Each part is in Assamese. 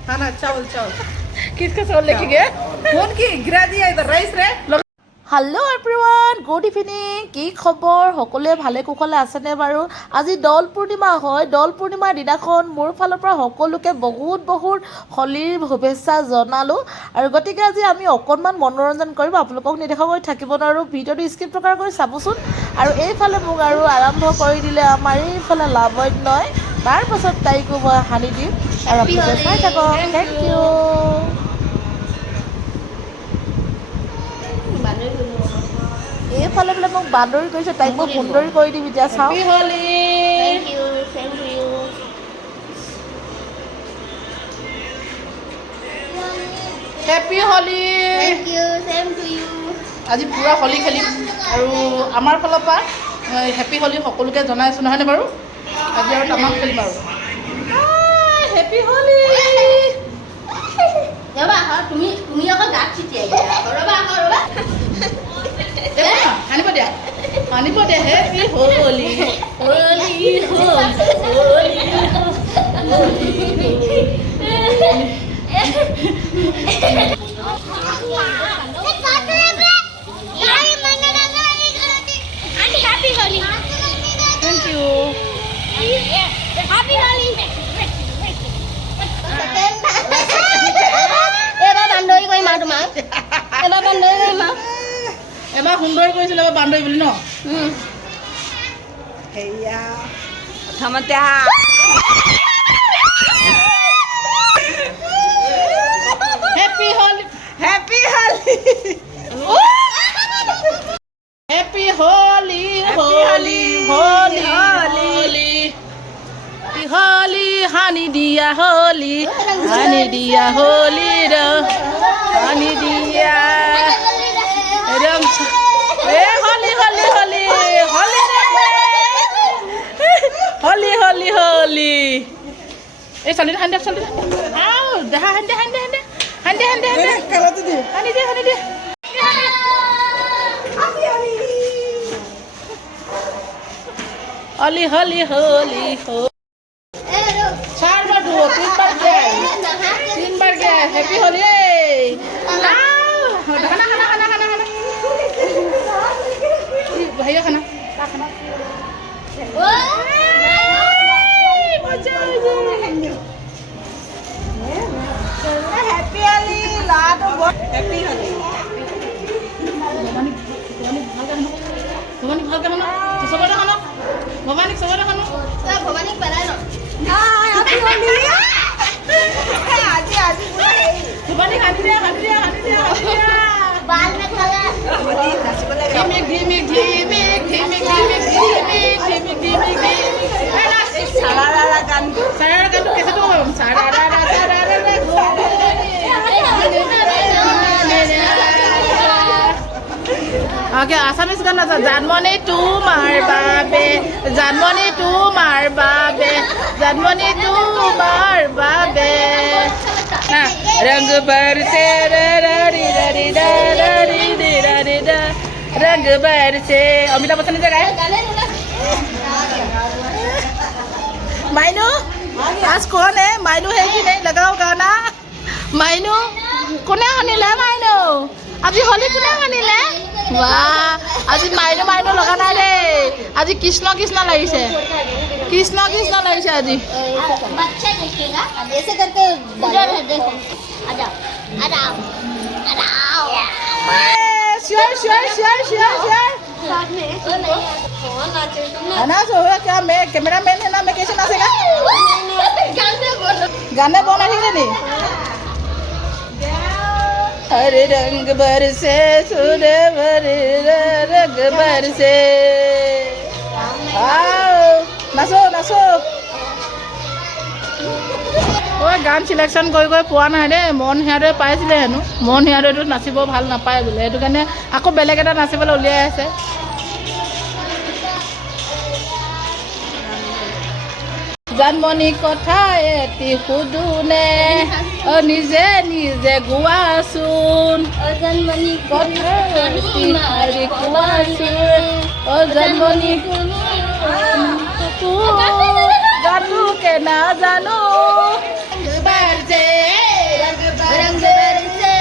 खाना चावल चावल किसका चावल लेके गया कौन की गिरा दिया इधर राइस रे হেল্ল' এভৰিৱান গুড ইভিনিং কি খবৰ সকলোৱে ভালে কুশলে আছেনে বাৰু আজি দৌল পূৰ্ণিমা হয় দৌল পূৰ্ণিমাৰ দিনাখন মোৰ ফালৰ পৰা সকলোকে বহুত হোলীৰ শুভেচ্ছা জনালোঁ আৰু গতিকে আজি আমি অকণমান মনোৰঞ্জন কৰিম আপোনালোকক নেদেখাকৈ থাকিব নোৱাৰোঁ ভিডিঅ'টো স্কিপ নকৰাকৈ চাবচোন আৰু এইফালে মোক আৰু আৰম্ভ কৰি দিলে আমাৰ এইফালে লাৱণ্যই তাৰপাছত তাইকো মই সানি দিম আৰু আপোনালোকে চাই থাকক থেংক ইউ এইফালে বোলে মোক বান্দৰী কৰিছে তাইক মই সুন্দৰী কৰি দিম এতিয়া চাওঁ হেপী হোলী আজি পুৰা হোলী খেলিম আৰু আমাৰ ফালৰ পৰা হেপী হোলী সকলোকে জনাইছোঁ নহয়নে বাৰু আজি আৰু তামাম খেলিম আৰু হেপী হোলী তুমি আকৌ গাত চিটিয়াই আনিব দিয়া হেপী হোলী থেংক ইউ এবাৰ বান্দৰী কৰিম আৰু তোমাক এবাৰ বান্দৰী কৰিম আৰু এবাৰ সুন্দৰী কৰিছিল এবাৰ বান্দৰী বুলি ন সেয়া প্ৰথমতে happy Holi happy Holi happy Holi Holi Holi Holi Holi হানি দিয়া হোলী হানি দিয়া হোলী হানি দিয়া রং এ হোলী হোলী হোলী হোলী হোলী হোলী হোলী এই চলি হান্ডে চলি আও দেখা হান্ডে হান্ডে হান্ডে হান্ডে হান্ডে হান্ডে কালাতে দি হানি দি হানি দি হোলী হোলী হোলী चार बार धो तीन बार गया हैप्पी होली खाना खाना खाना खाना खाना भैया खाना हैप्पी होली लाडो हैप्पी होली भवानी ভালকে খানা সবটা খানা ভবানী সবটা খানা ভৱানীক পেলাই ন ভবানী হানি দিয়া বাল মেখালা সারারা গানটো কেছেটো সারারা ओके आसामिस गाना था जानमनी तुम्हार बाबे जानमनी तुम्हार बाबे जानमनी तुम्हार बाबे रंग बरसे ररी ररी ररी ररी रंग बरसे अमिताभ बच्चन ने गाया माइनू आज कौन है माइनू है कि नहीं लगाओ गाना माइनू कोने हनिले माइनू আজি হোলি কোনে মানিলে বাহ আজি মাইনো মাইনো লগা নাই রে আজি কৃষ্ণ কৃষ্ণ লাগিছে কৃষ্ণ কৃষ্ণ লাগিছে আজি बच्चा देखेगा अब ऐसे करके उधर है देखो आ जाओ आ जाओ आ जाओ sure sure sure sure sure साथ में कौन नाचे तुम ना सो क्या मैं कैमरामैन है ना मैं कैसे नाचेगा गाने बोलो गाने बोलना ठीक है नहीं हरे रंग बरसे सूर्य भरे रंग बरसे आओ नाचो नाचो ওই গান সিলেকশ্যন কৰি পোৱা নাই দেই মন হিয়াদৰে পাইছিলে হেনো মন হিয়াদৰেতো নাচিব ভাল নাপায় বোলে সেইটো কাৰণে আকৌ বেলেগ এটা নাচিবলৈ উলিয়াই আছে জানমণি কথা এটি সুধুনে নিজে নিজে গোৱাচোন অজন্মনি কথাটি মাৰি কোৱাচোন অ জন্মনি গানো কে নাজানো বাজে रंग बरसे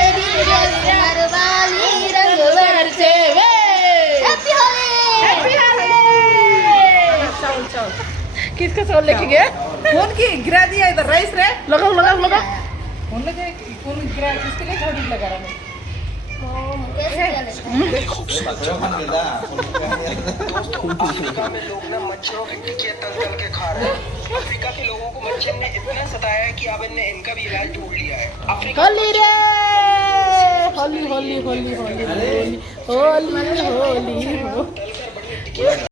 घर वाली रंग বাজে हैप्पी होली हैप्पी होली किसका सॉल लेके गया कौन की गिरा दिया इधर राइस रे लगाओ लगाओ लगाओ कौन लगे कौन गिरा किसके लिए थोड़ी लगा रहा है कैसे अफ्रीका में लोग ना मच्छरों की टिकिया तल तल के खा रहे हैं। अफ्रीका के लोगों को मच्छर ने इतना सताया है कि अब इनने इनका भी इलाज ढूंढ लिया है। अफ्रीका होली रे होली होली होली होली होली होली होली